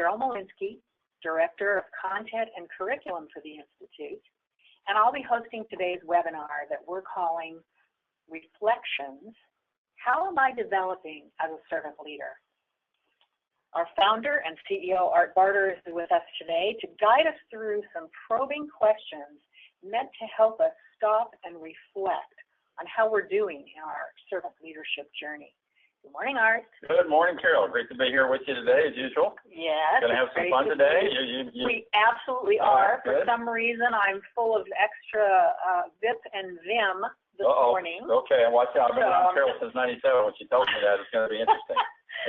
Carol Malinsky, Director of Content and Curriculum for the Institute, and I'll be hosting today's webinar that we're calling Reflections, How Am I Developing as a Servant Leader? Our founder and CEO, Art Barter, is with us today to guide us through some probing questions meant to help us stop and reflect on how we're doing in our servant leadership journey. Good morning, Art. Good morning, Carol. Great to be here with you today, as usual. Yes. Going to have some fun today? We absolutely are. For good. some reason, I'm full of extra vip and vim this morning. Okay, and watch out. I've been on Carol since 97. When she tells me that, it's going to be interesting.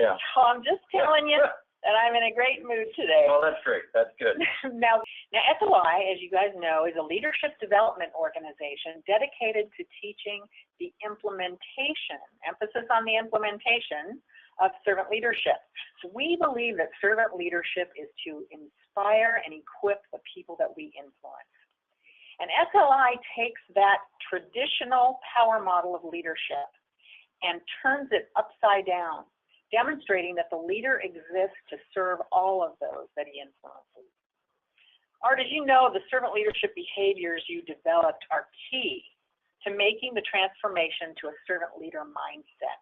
Yeah. So I'm just telling you that I'm in a great mood today. Well, that's great. That's good. Now, SLI, as you guys know, is a leadership development organization dedicated to teaching the implementation, emphasis on the implementation, of servant leadership. So we believe that servant leadership is to inspire and equip the people that we influence. And SLI takes that traditional power model of leadership and turns it upside down, demonstrating that the leader exists to serve all of those that he influences. Art, as you know, the servant leadership behaviors you developed are key to making the transformation to a servant leader mindset.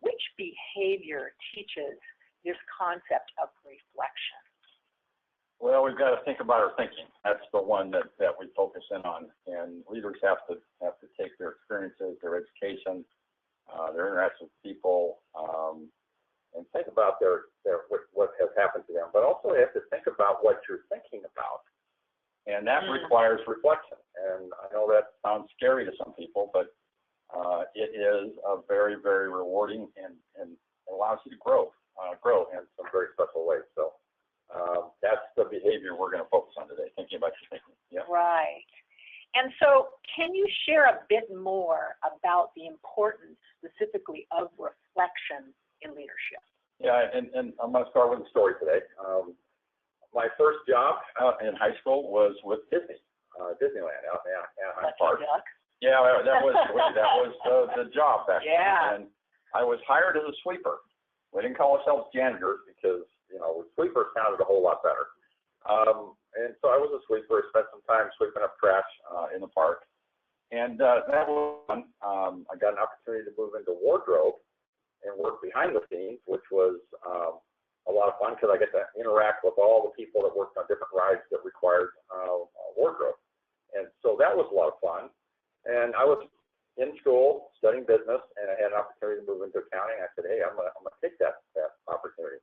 Which behavior teaches this concept of reflection? Well, we've got to think about our thinking. That's the one that we focus in on. And leaders have to take their experiences, their education, their interaction with people, and think about what has happened to them. But also they have to think about what you're thinking about. And that requires reflection. And I know that sounds scary to some people, but it is a very, very rewarding and allows you to grow in some very special ways. So that's the behavior we're going to focus on today, thinking about your thinking. Yeah. Right. And so can you share a bit more about the importance specifically of reflection in leadership? Yeah, and I'm going to start with a story today. My first job in high school was with Disneyland out in Anaheim Park. Yeah, that was the job back then. Yeah. And I was hired as a sweeper. We didn't call ourselves janitors because, sweepers sounded a whole lot better. And so I was a sweeper. I spent some time sweeping up trash in the park. And that was fun. I got an opportunity to move into wardrobe and work behind the scenes, which was a lot of fun because I get to interact with all the people that worked on different rides that required wardrobe. And so that was a lot of fun. And I was in school studying business, and I had an opportunity to move into accounting. I said, hey, I'm gonna take that opportunity.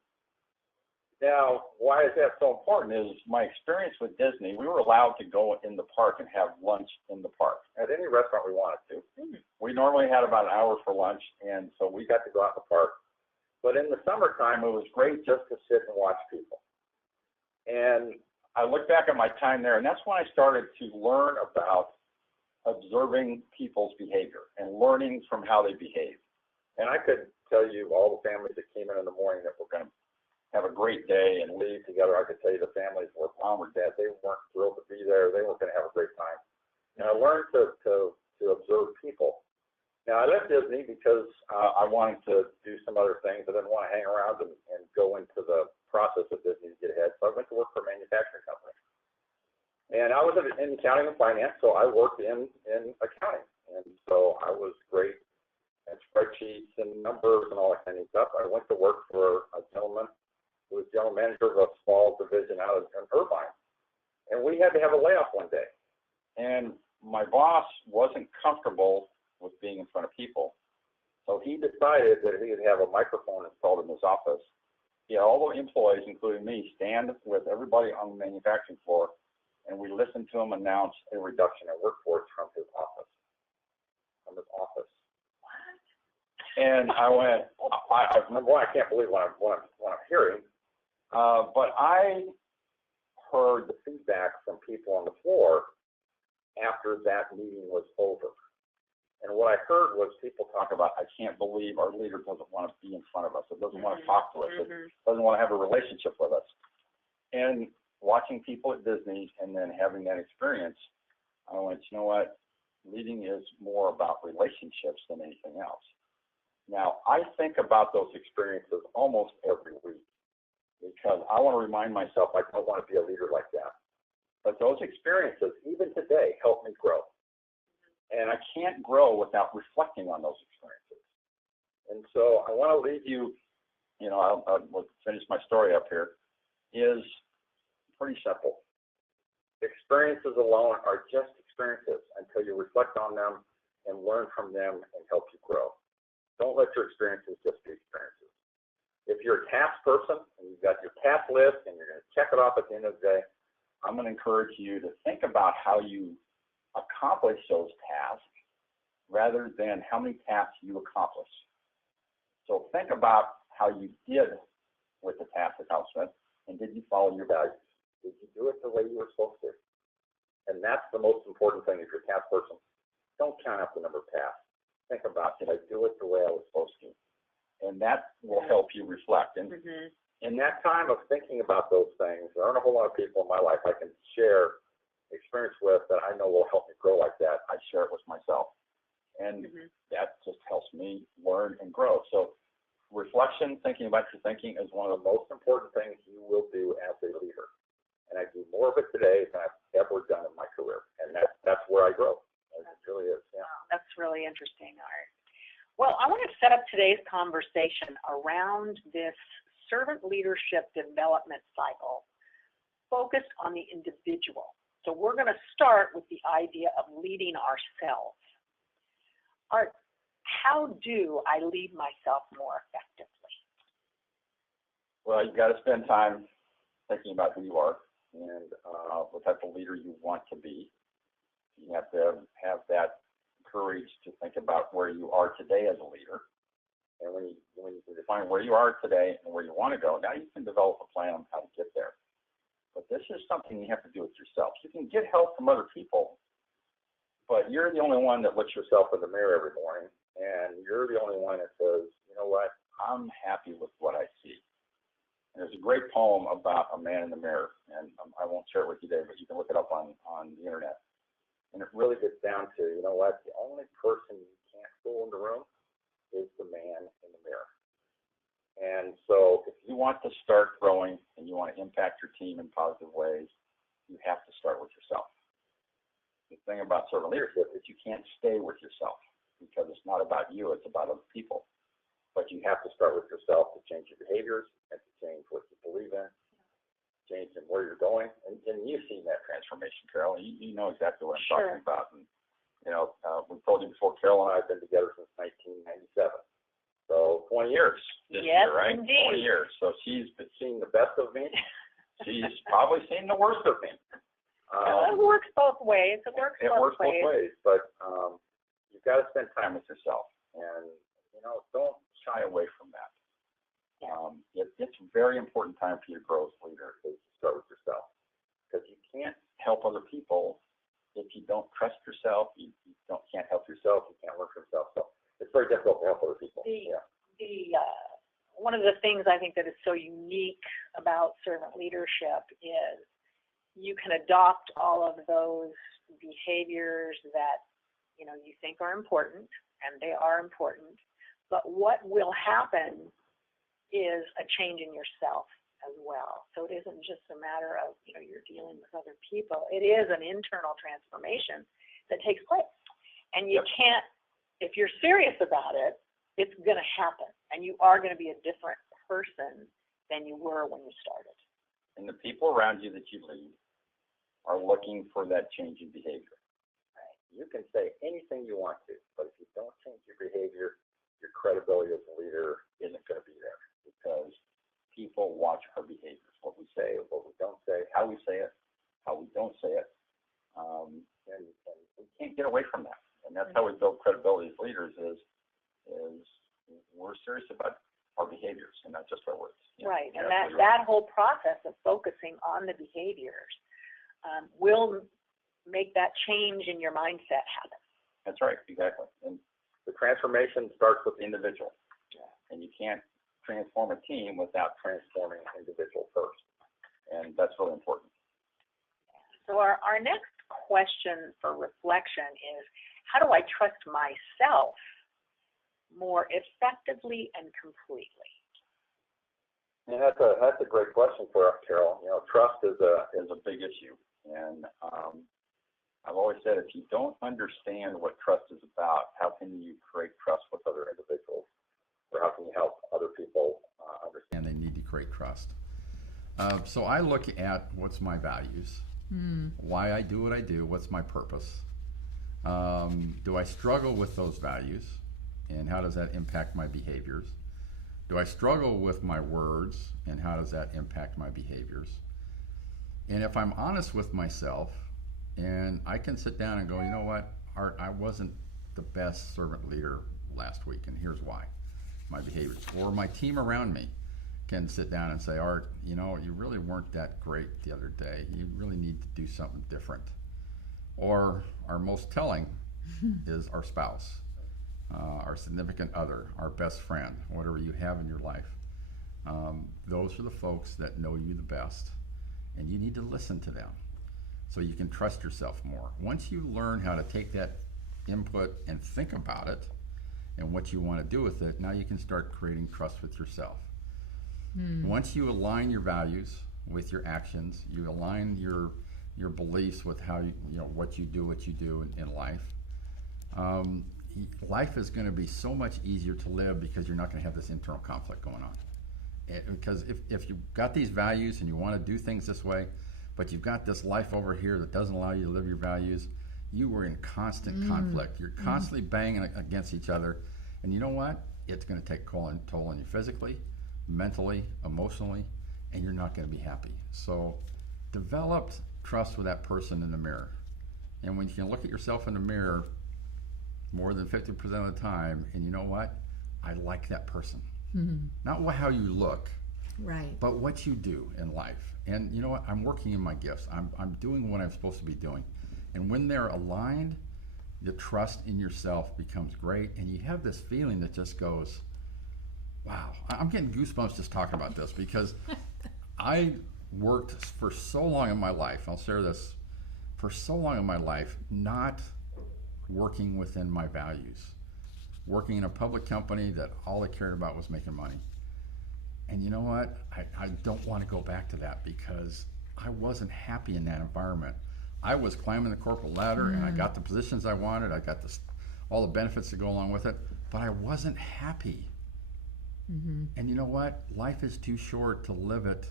Now, why is that so important is my experience with Disney, we were allowed to go in the park and have lunch in the park at any restaurant we wanted to. We normally had about an hour for lunch, and so we got to go out in the park. But in the summertime, it was great just to sit and watch people. And I look back at my time there, and that's when I started to learn about observing people's behavior and learning from how they behave. And I could tell you all the families that came in the morning that were going to have a great day and leave together. I could tell you the families were mom or dad. They weren't thrilled to be there. They weren't going to have a great time. And I learned to observe people. Now, I left Disney because I wanted to do some other things. I didn't want to hang around and go into the process of Disney to get ahead. So I went to work for a manufacturing company. And I was in accounting and finance, so I worked in accounting. And so I was great at spreadsheets and numbers and all that kind of stuff. I went to work for a gentleman who was general manager of a small division out in Irvine. And we had to have a layoff one day. And my boss wasn't comfortable with being in front of people. So he decided that he would have a microphone installed in his office. He had all the employees, including me, stand with everybody on the manufacturing floor, and we listened to him announce a reduction in workforce from his office. What? And I went, I can't believe what I'm hearing. But I heard the feedback from people on the floor after that meeting was over. And what I heard was people talk about, I can't believe our leader doesn't want to be in front of us. It doesn't want to talk to us. It doesn't want to have a relationship with us. And watching people at Disney and then having that experience, I went, you know what? Leading is more about relationships than anything else. Now, I think about those experiences almost every week. because I want to remind myself I don't want to be a leader like that. But those experiences, even today, help me grow. And I can't grow without reflecting on those experiences. And so I want to leave you, I'll finish my story up here, is pretty simple. Experiences alone are just experiences until you reflect on them and learn from them and help you grow. Don't let your experiences just be experiences. If you're a task person and you've got your task list and you're going to check it off at the end of the day, I'm going to encourage you to think about how you accomplish those tasks rather than how many tasks you accomplish. So think about how you did with the task accomplishment, and did you follow your values? Did you do it the way you were supposed to? And that's the most important thing if you're a task person. Don't count up the number of tasks. Think about, did I do it the way I was supposed to? And that will help you reflect. And in that time of thinking about those things, there aren't a whole lot of people in my life I can share experience with that I know will help me grow like that. I share it with myself. And that just helps me learn and grow. So reflection, thinking about your thinking, is one of the most important things you will do as a leader. And I do more of it today than I've ever done in my career. And that's where I grow. It really is. Yeah. Wow, that's really interesting, Art. Well, I want to set up today's conversation around this servant leadership development cycle focused on the individual. So we're going to start with the idea of leading ourselves. Art, how do I lead myself more effectively? Well, you've got to spend time thinking about who you are and what type of leader you want to be. You have to have that courage to think about where you are today as a leader. And when you define where you are today and where you want to go, now you can develop a plan on how to get there. But this is something you have to do with yourself. You can get help from other people, but you're the only one that looks yourself in the mirror every morning, and you're the only one that says, you know what, I'm happy with what I see. And there's a great poem about a man in the mirror, and I won't share it with you today, but you can look it up on the internet. And it really gets down to, you know what, the only person you can't fool in the room is the man in the mirror. And so if you want to start growing and you want to impact your team in positive ways, you have to start with yourself. The thing about servant leadership is you can't stay with yourself because it's not about you, it's about other people. But you have to start with yourself to change your behaviors and to change what you believe in, change in where you're going. And you've seen that transformation, Carol. You know exactly what I'm talking about. And, we've told you before, Carol and I have been together since 1997. So 20 years this year, right? Indeed. 20 years. So she's seen the best of me. She's probably seen the worst of me. It works both ways. It works both ways. But you've got to spend time with yourself. And, don't shy away from that. It's a very important time for you to grow as a leader to start with yourself. Because you can't help other people if you don't trust yourself. You can't help yourself. You can't learn from yourself. So it's very difficult to help other people. One of the things I think that is so unique about servant leadership is you can adopt all of those behaviors that you think are important, and they are important. But what will happen is a change in yourself as well. So it isn't just a matter of you're dealing with other people. It is an internal transformation that takes place, and you can't. If you're serious about it, it's going to happen, and you are going to be a different person than you were when you started. And the people around you that you lead are looking for that change in behavior. Right. You can say anything you want to, but if you don't change your behavior, your credibility as a leader isn't going to be there, because people watch our behaviors, what we say, what we don't say, how we say it, how we don't say it, and we can't get away from that. And that's how we build credibility as leaders is we're serious about our behaviors and not just our words. Right, and that whole process of focusing on the behaviors will make that change in your mindset happen. That's right, exactly. And the transformation starts with the individual. Yeah. And you can't transform a team without transforming an individual first. And that's really important. So our next question for reflection is, how do I trust myself more effectively and completely? And that's a great question for us, Carol. You know, trust is a big issue, and I've always said if you don't understand what trust is about, how can you create trust with other individuals, or how can you help other people understand they need to create trust? So I look at what's my values, why I do what I do, what's my purpose. Do I struggle with those values, and how does that impact my behaviors? Do I struggle with my words, and how does that impact my behaviors? And if I'm honest with myself, and I can sit down and go, you know what, Art, I wasn't the best servant leader last week, and here's why, my behaviors. Or my team around me can sit down and say, Art, you know, you really weren't that great the other day. You really need to do something different. Or our most telling is our spouse, our significant other, our best friend, whatever you have in your life. Those are the folks that know you the best, and you need to listen to them so you can trust yourself more. Once you learn how to take that input and think about it and what you want to do with it, now you can start creating trust with yourself. Once you align your values with your actions, you align your beliefs with how you know what you do in life, life is going to be so much easier to live because you're not going to have this internal conflict going on. Because if you've got these values and you want to do things this way, but you've got this life over here that doesn't allow you to live your values, you were in constant conflict. You're constantly banging against each other, and you know what? It's going to take a toll on you physically, mentally, emotionally, and you're not going to be happy. So develop trust with that person in the mirror. And when you can look at yourself in the mirror more than 50% of the time, and you know what? I like that person. Not how you look, right, but what you do in life. And you know what? I'm working in my gifts. I'm doing what I'm supposed to be doing. And when they're aligned, the trust in yourself becomes great, and you have this feeling that just goes, wow. I'm getting goosebumps just talking about this because I worked for so long in my life, I'll share this, for so long in my life, not working within my values. Working in a public company that all I cared about was making money. And you know what? I don't want to go back to that because I wasn't happy in that environment. I was climbing the corporate ladder and I got the positions I wanted, I got all the benefits that go along with it, but I wasn't happy. And you know what? Life is too short to live it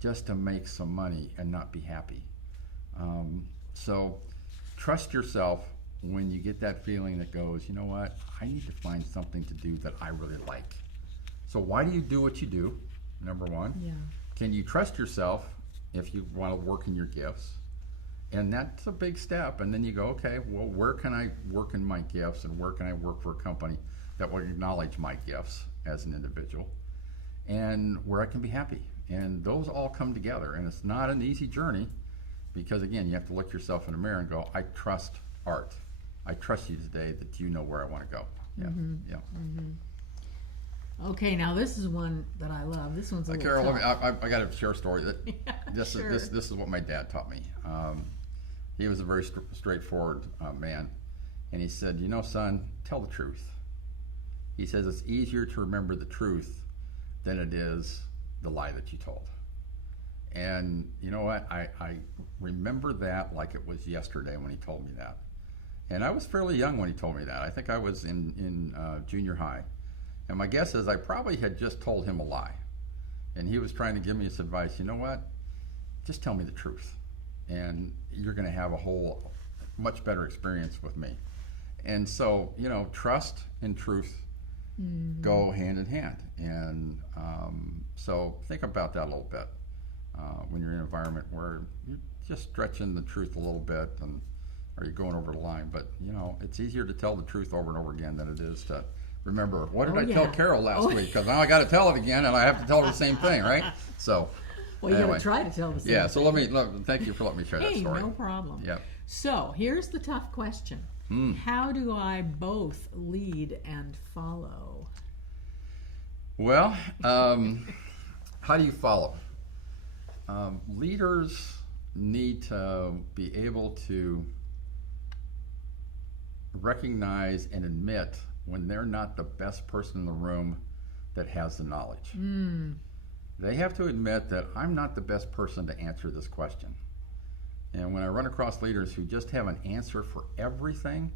just to make some money and not be happy. So trust yourself when you get that feeling that goes, you know what? I need to find something to do that I really like. So why do you do what you do? Number one. yeah, Can you trust yourself if you want to work in your gifts? And that's a big step. And then you go, okay, well, where can I work in my gifts, and where can I work for a company that will acknowledge my gifts as an individual, and where I can be happy? And those all come together, and it's not an easy journey because, again, you have to look yourself in the mirror and go, I trust Art. I trust you today that you know where I want to go. Yeah, yeah. Okay, now this is one that I love. This one's a little Carol, tough. I got to share a story. That Sure. this is what my dad taught me. He was a very straightforward man, and he said, you know, son, tell the truth. He says it's easier to remember the truth than it is the lie that you told. And you know what? I remember that like it was yesterday when he told me that. And I was fairly young when he told me that. I think I was in junior high. And my guess is I probably had just told him a lie. And he was trying to give me this advice, you know what? Just tell me the truth. And you're going to have a whole much better experience with me. And so, you know, trust and truth go hand in hand. And so think about that a little bit when you're in an environment where you're just stretching the truth a little bit, and or you're going over the line. But, you know, it's easier to tell the truth over and over again than it is to remember, what did I tell Carol last week? Because now I got to tell it again, and I have to tell her the same thing, right? So, well, you anyway. got to try to tell the same Yeah, so thing. thank you for letting me share that Hey, story. no problem. Yep. So here's the tough question. How do I both lead and follow? Well, how do you follow? Leaders need to be able to recognize and admit when they're not the best person in the room that has the knowledge. They have to admit that I'm not the best person to answer this question. And when I run across leaders who just have an answer for everything,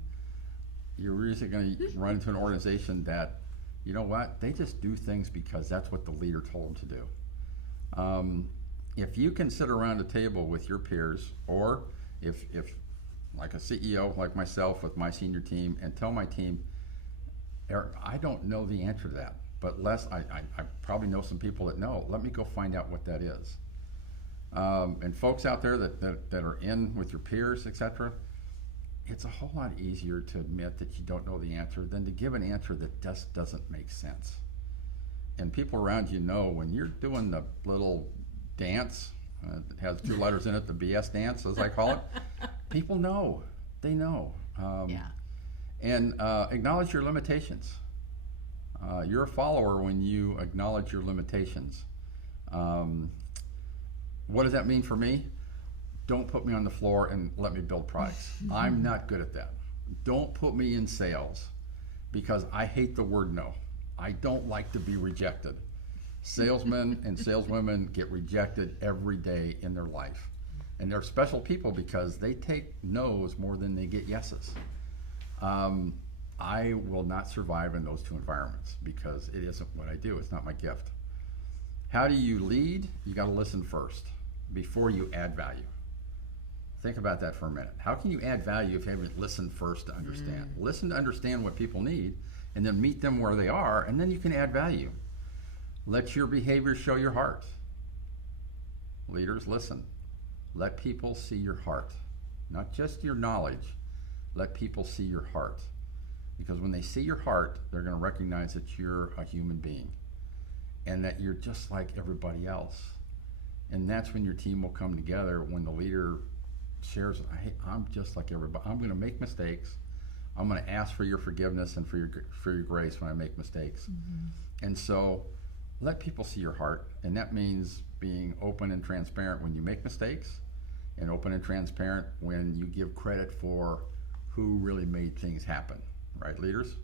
you're really going to run into an organization that, you know what, they just do things because that's what the leader told them to do. If you can sit around a table with your peers, or if like a CEO like myself with my senior team, and tell my team, Eric, I don't know the answer to that, but I probably know some people that know. Let me go find out what that is. And folks out there that are in with your peers, etc., it's a whole lot easier to admit that you don't know the answer than to give an answer that just doesn't make sense. And people around you know when you're doing the little dance, it has 2 letters in it, the BS dance, as I call it, people know. They know. Yeah. And acknowledge your limitations. You're a follower when you acknowledge your limitations. What does that mean for me? Don't put me on the floor and let me build products. I'm not good at that. Don't put me in sales, because I hate the word no. I don't like to be rejected. Salesmen and saleswomen get rejected every day in their life. And they're special people because they take no's more than they get yeses. I will not survive in those 2 environments because it isn't what I do. It's not my gift. How do you lead? You got to listen first before you add value. Think about that for a minute. How can you add value if you haven't listened first to understand? Listen to understand what people need, and then meet them where they are, and then you can add value. Let your behavior show your heart. Leaders, listen. Let people see your heart, not just your knowledge. Let people see your heart, because when they see your heart, they're going to recognize that you're a human being and that you're just like everybody else. And that's when your team will come together, when the leader shares, hey, I'm just like everybody. I'm going to make mistakes. I'm going to ask for your forgiveness and for your grace when I make mistakes. And so let people see your heart, and that means being open and transparent when you make mistakes, and open and transparent when you give credit for who really made things happen. Right, leaders?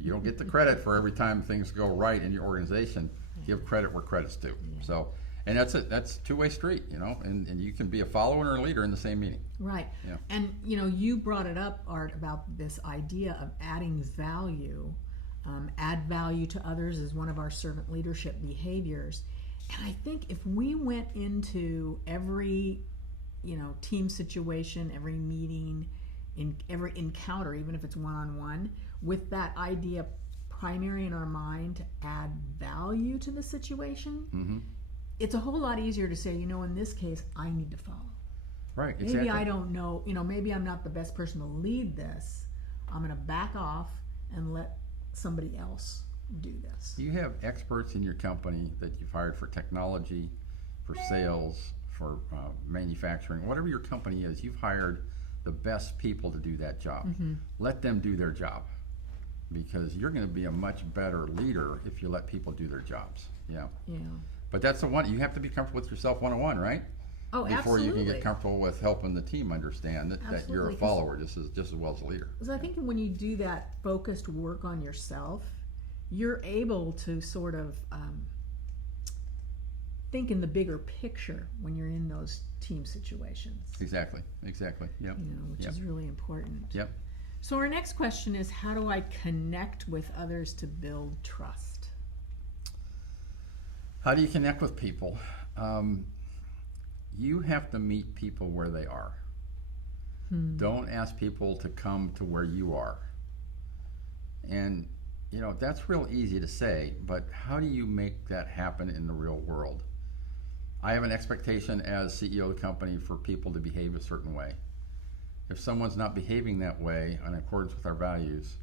You don't get the credit for every time things go right in your organization. Give credit where credit's due. So, and that's it. That's a 2-way street, and you can be a follower or a leader in the same meeting. Right. Yeah. And, you brought it up, Art, about this idea of adding value. Add value to others is one of our servant leadership behaviors. And I think if we went into every, team situation, every meeting, in every encounter, even if it's one-on-one, with that idea primary in our mind to add value to the situation, it's a whole lot easier to say, in this case, I need to follow. Right, Maybe exactly. I don't know, maybe I'm not the best person to lead this. I'm going to back off and let somebody else do this. You have experts in your company that you've hired for technology, for sales, for manufacturing, whatever your company is. You've hired the best people to do that job. Let them do their job, because you're going to be a much better leader if you let people do their jobs. Yeah. But that's the one, you have to be comfortable with yourself one-on-one, right? Oh, Before absolutely. you can get comfortable with helping the team understand that you're a follower just as well as a leader. Because I think when you do that focused work on yourself, you're able to sort of think in the bigger picture when you're in those team situations. Exactly. Yep. Which is really important. Yep. So our next question is, how do I connect with others to build trust? How do you connect with people? You have to meet people where they are. Don't ask people to come to where you are. And, that's real easy to say, but how do you make that happen in the real world? I have an expectation as CEO of the company for people to behave a certain way. If someone's not behaving that way in accordance with our values,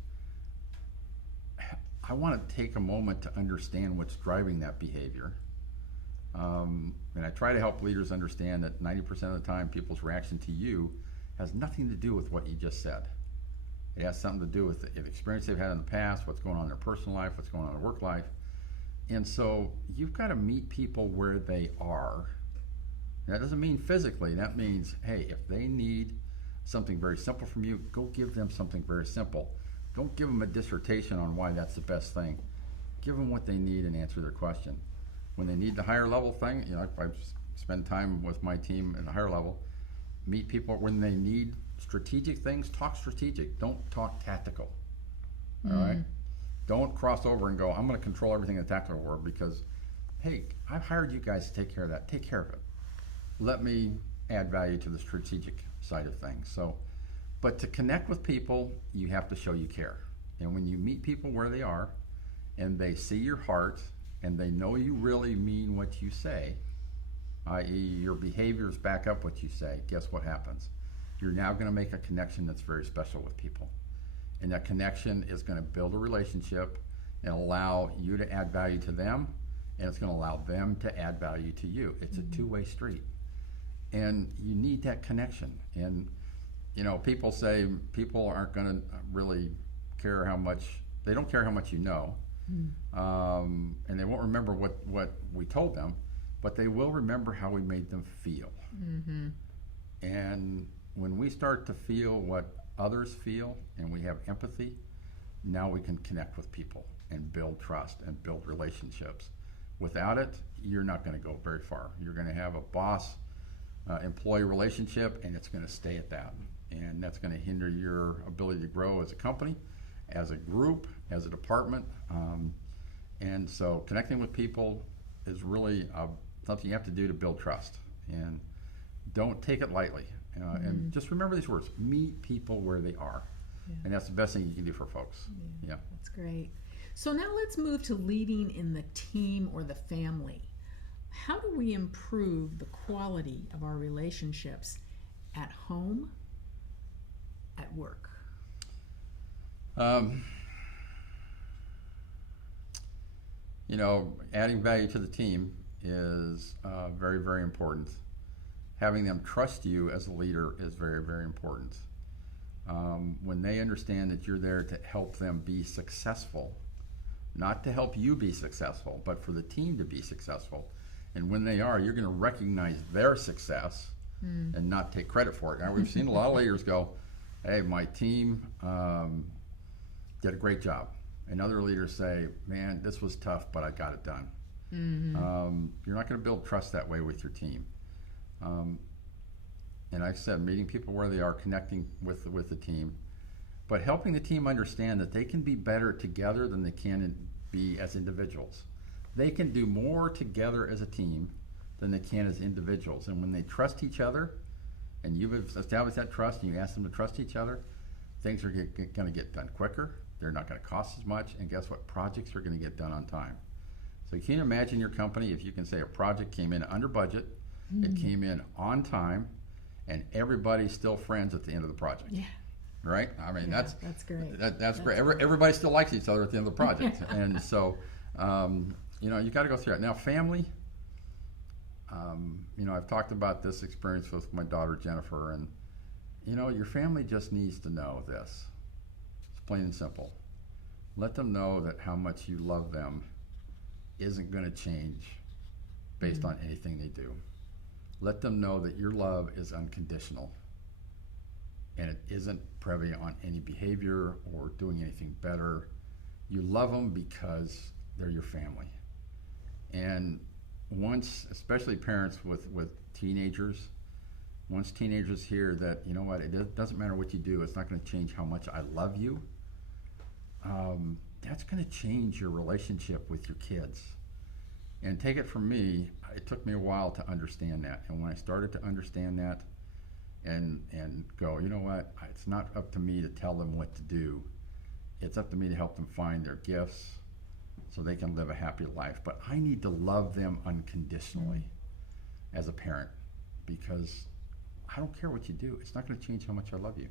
I want to take a moment to understand what's driving that behavior. And I try to help leaders understand that 90% of the time people's reaction to you has nothing to do with what you just said. It has something to do with the experience they've had in the past, what's going on in their personal life, what's going on in their work life. And so you've got to meet people where they are. And that doesn't mean physically. That means, hey, if they need something very simple from you, go give them something very simple. Don't give them a dissertation on why that's the best thing. Give them what they need and answer their question. When they need the higher level thing, I spend time with my team at the higher level, meet people when they need strategic things, talk strategic, don't talk tactical. All right? Don't cross over and go, I'm going to control everything in the tactical world because, hey, I've hired you guys to take care of that. Take care of it. Let me add value to the strategic side of things. So, but to connect with people, you have to show you care. And when you meet people where they are and they see your heart and they know you really mean what you say, i.e. your behaviors back up what you say, guess what happens? You're now going to make a connection that's very special with people. And that connection is going to build a relationship and allow you to add value to them, and it's going to allow them to add value to you. It's a two-way street. And you need that connection. And people say people aren't going to really care how much, they don't care how much you know, and they won't remember what we told them, but they will remember how we made them feel. And when we start to feel what others feel and we have empathy, now we can connect with people and build trust and build relationships. Without it, you're not going to go very far. You're going to have a boss employee relationship, and it's going to stay at that. And that's going to hinder your ability to grow as a company, as a group, as a department. And so connecting with people is really something you have to do to build trust. And don't take it lightly. And just remember these words: meet people where they are. And that's the best thing you can do for folks. Yeah. That's great. So now let's move to leading in the team or the family. How do we improve the quality of our relationships at home, at work? Adding value to the team is very, very important. Having them trust you as a leader is very, very important. When they understand that you're there to help them be successful, not to help you be successful, but for the team to be successful. And when they are, you're going to recognize their success and not take credit for it. Now, we've seen a lot of leaders go, hey, my team did a great job. And other leaders say, man, this was tough, but I got it done. You're not going to build trust that way with your team. And like I said, meeting people where they are, connecting with the team, but helping the team understand that they can be better together than they can be as individuals. They can do more together as a team than they can as individuals. And when they trust each other, and you've established that trust, and you ask them to trust each other, things are going to get done quicker. They're not going to cost as much. And guess what? Projects are going to get done on time. So can you imagine your company if you can say a project came in under budget, it came in on time, and everybody's still friends at the end of the project? Yeah. Right? I mean, that's great. That's great. Everybody still likes each other at the end of the project. And so, you got to go through it. Now, family, I've talked about this experience with my daughter, Jennifer, and, your family just needs to know this. It's plain and simple. Let them know that how much you love them isn't going to change based on anything they do. Let them know that your love is unconditional, and it isn't privy on any behavior or doing anything better. You love them because they're your family. And once, especially parents with teenagers, once teenagers hear that, it doesn't matter what you do, it's not going to change how much I love you, that's going to change your relationship with your kids. And take it from me, it took me a while to understand that. And when I started to understand that and go, it's not up to me to tell them what to do. It's up to me to help them find their gifts so they can live a happy life. But I need to love them unconditionally as a parent, because I don't care what you do. It's not going to change how much I love you.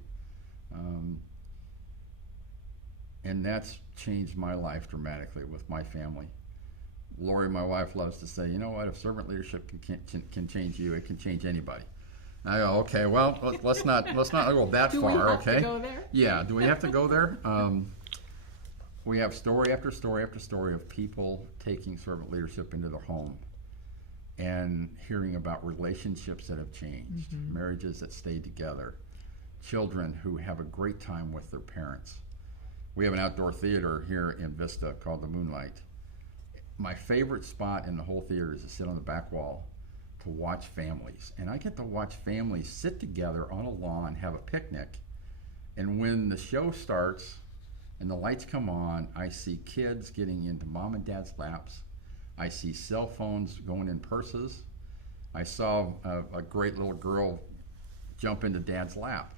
And that's changed my life dramatically with my family. Lori, my wife, loves to say, if servant leadership can change you, it can change anybody. And I go, okay, well, let's not go that do far, we have okay? to go there? Yeah, do we have to go there? We have story after story after story of people taking servant leadership into their home and hearing about relationships that have changed, marriages that stayed together, children who have a great time with their parents. We have an outdoor theater here in Vista called the Moonlight. my favorite spot in the whole theater is to sit on the back wall to watch families. And I get to watch families sit together on a lawn, have a picnic. And when the show starts and the lights come on, I see kids getting into mom and dad's laps. I see cell phones going in purses. I saw a great little girl jump into dad's lap.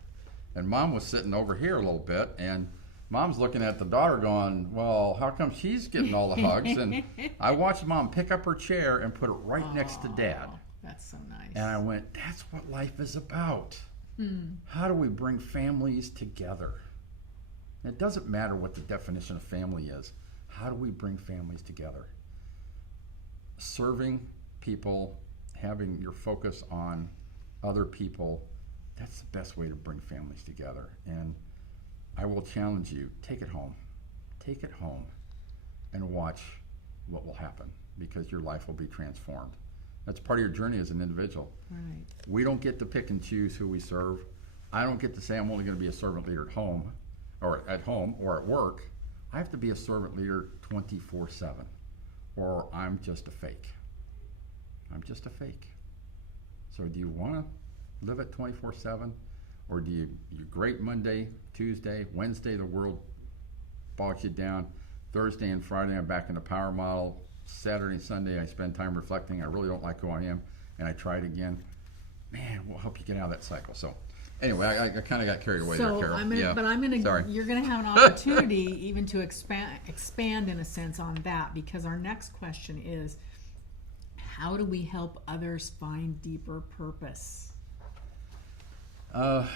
And mom was sitting over here a little bit, and mom's looking at the daughter going, well, how come she's getting all the hugs? And I watched mom pick up her chair and put it right next to dad. That's so nice. And I went, that's what life is about. How do we bring families together? And it doesn't matter what the definition of family is. How do we bring families together? Serving people, having your focus on other people, that's the best way to bring families together. And I will challenge you, take it home. Take it home and watch what will happen, because your life will be transformed. That's part of your journey as an individual. Right. We don't get to pick and choose who we serve. I don't get to say I'm only going to be a servant leader at home or at work. I have to be a servant leader 24/7, or I'm just a fake. I'm just a fake. So do you want to live it 24/7, or do you're great Monday, Tuesday, Wednesday the world bogs you down, Thursday and Friday I'm back in the power model, Saturday and Sunday I spend time reflecting, I really don't like who I am, and I try it again. Man, we'll help you get out of that cycle. So anyway, I kind of got carried away there, Carol. You're gonna have an opportunity even to expand in a sense on that, because our next question is, how do we help others find deeper purpose? I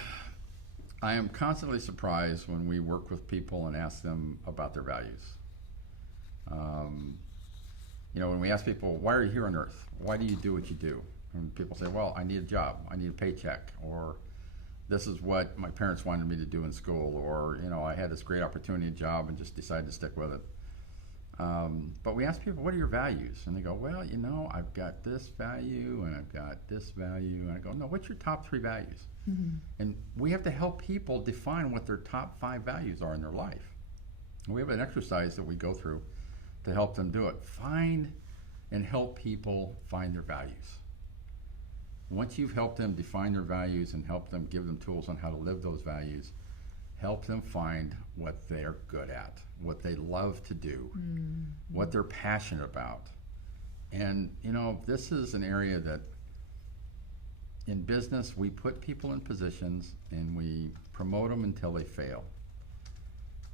am constantly surprised when we work with people and ask them about their values. When we ask people, why are you here on earth? Why do you do what you do? And people say, well, I need a job, I need a paycheck, or this is what my parents wanted me to do in school, or I had this great opportunity and job and just decided to stick with it. But we ask people, what are your values? And they go, well, I've got this value and I've got this value. And I go, no, what's your top 3 values? Mm-hmm. And we have to help people define what their top 5 values are in their life. And we have an exercise that we go through to help them do it. Find and help people find their values. Once you've helped them define their values and help them, give them tools on how to live those values, help them find what they're good at, what they love to do, what they're passionate about. And this is an area that in business we put people in positions and we promote them until they fail.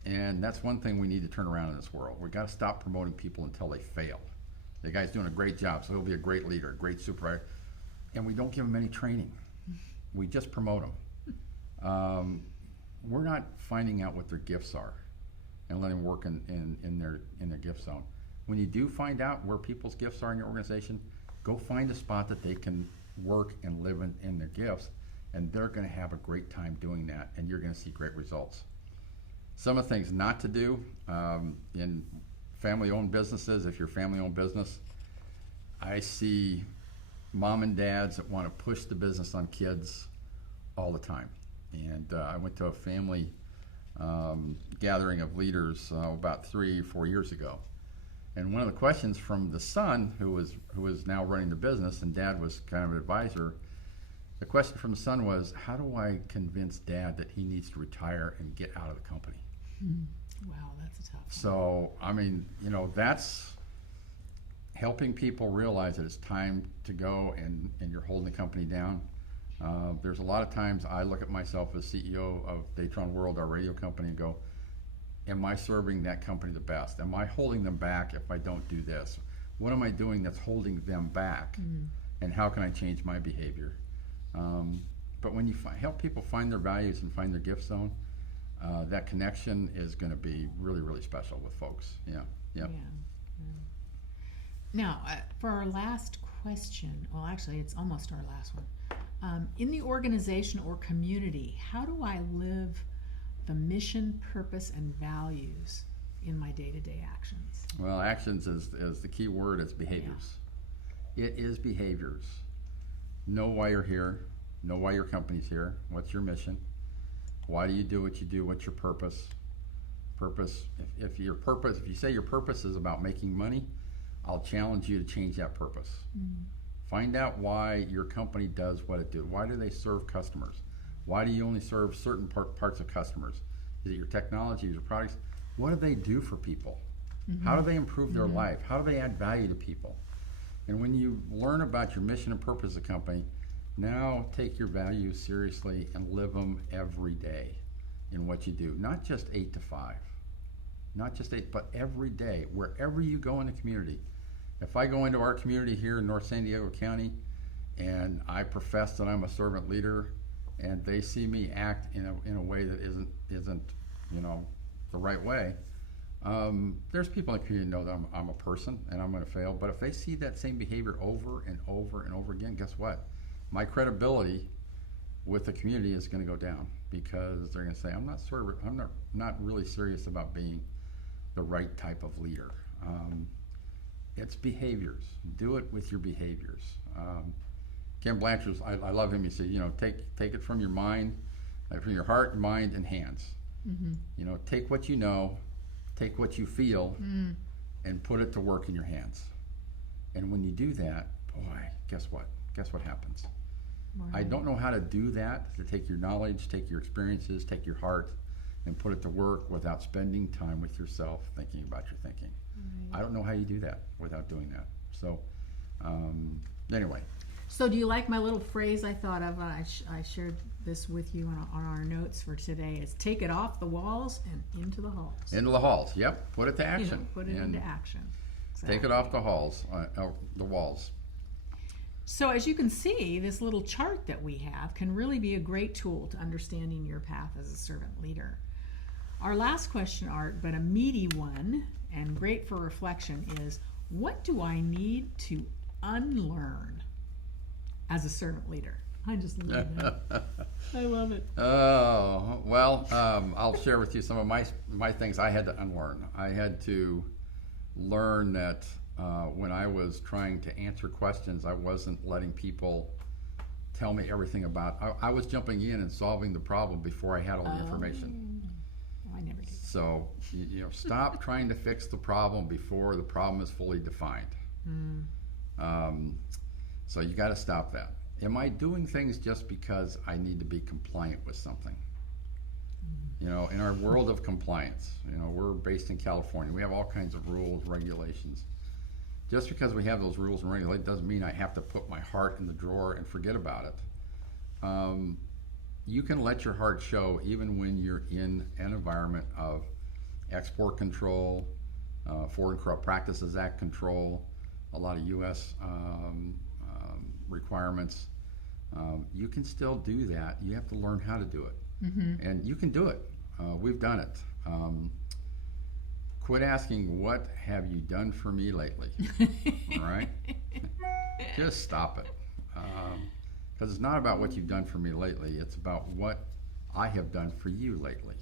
And that's one thing we need to turn around in this world. We've got to stop promoting people until they fail. The guy's doing a great job, so he'll be a great leader, a great supervisor. And we don't give him any training. We just promote him. We're not finding out what their gifts are and letting them work in their gift zone. When you do find out where people's gifts are in your organization, go find a spot that they can work and live in their gifts, and they're going to have a great time doing that, and you're going to see great results. Some of the things not to do in family-owned businesses, if you're a family-owned business, I see mom and dads that want to push the business on kids all the time. And I went to a family gathering of leaders about 3 or 4 years ago. And one of the questions from the son, who was now running the business, and dad was kind of an advisor, the question from the son was, how do I convince dad that he needs to retire and get out of the company? Wow, that's a tough one. So, that's helping people realize that it's time to go and you're holding the company down. There's a lot of times I look at myself as CEO of Datron World, our radio company, and go, am I serving that company the best? Am I holding them back if I don't do this? What am I doing that's holding them back? And how can I change my behavior? But when you help people find their values and find their gift zone, that connection is going to be really, really special with folks. Yeah. Now, for our last question, well, actually, it's almost our last one. In the organization or community, how do I live the mission, purpose, and values in my day-to-day actions? Well, actions is the key word. It's behaviors. Yeah. It is behaviors. Know why you're here. Know why your company's here. What's your mission? Why do you do what you do? What's your purpose? If you say your purpose is about making money, I'll challenge you to change that purpose. Find out why your company does what it does. Why do they serve customers? Why do you only serve certain parts of customers? Is it your technology, your products? What do they do for people? How do they improve their life? How do they add value to people? And when you learn about your mission and purpose of the company, now take your values seriously and live them every day in what you do. Not just 8 to 5. Not just 8, but every day, wherever you go in the community. If I go into our community here in North San Diego County and I profess that I'm a servant leader and they see me act in a way that isn't the right way, there's people in the community who know that I'm a person and I'm going to fail. But if they see that same behavior over and over and over again, guess what? My credibility with the community is going to go down, because they're going to say, I'm not really serious about being the right type of leader. It's behaviors. Do it with your behaviors. Ken Blanchard, I love him. He said, take it from your mind, from your heart, mind, and hands. Take what you know, take what you feel, and put it to work in your hands. And when you do that, boy, guess what? Guess what happens? Wow. I don't know how to do that, to take your knowledge, take your experiences, take your heart, and put it to work without spending time with yourself thinking about your thinking. I don't know how you do that without doing that. So anyway. So do you like my little phrase I thought of? I shared this with you on our notes for today. It's take it off the walls and into the halls. Into the halls, yep. Put it to action. Put it into action. Exactly. Take it off the halls, the walls. So as you can see, this little chart that we have can really be a great tool to understanding your path as a servant leader. Our last question, Art, but a meaty one and great for reflection, is what do I need to unlearn as a servant leader? I just love that. I love it. Oh, well, I'll share with you some of my things I had to unlearn. I had to learn that when I was trying to answer questions, I wasn't letting people tell me everything about. I was jumping in and solving the problem before I had all the information. I never do. So stop trying to fix the problem before the problem is fully defined. So you got to stop that. Am I doing things just because I need to be compliant with something? In our world of compliance, we're based in California. We have all kinds of rules, regulations. Just because we have those rules and regulations doesn't mean I have to put my heart in the drawer and forget about it. You can let your heart show even when you're in an environment of export control, Foreign Corrupt Practices Act control, a lot of U.S. Requirements. You can still do that. You have to learn how to do it. And you can do it. We've done it. Quit asking, what have you done for me lately? All right? Just stop it. Because it's not about what you've done for me lately. It's about what I have done for you lately.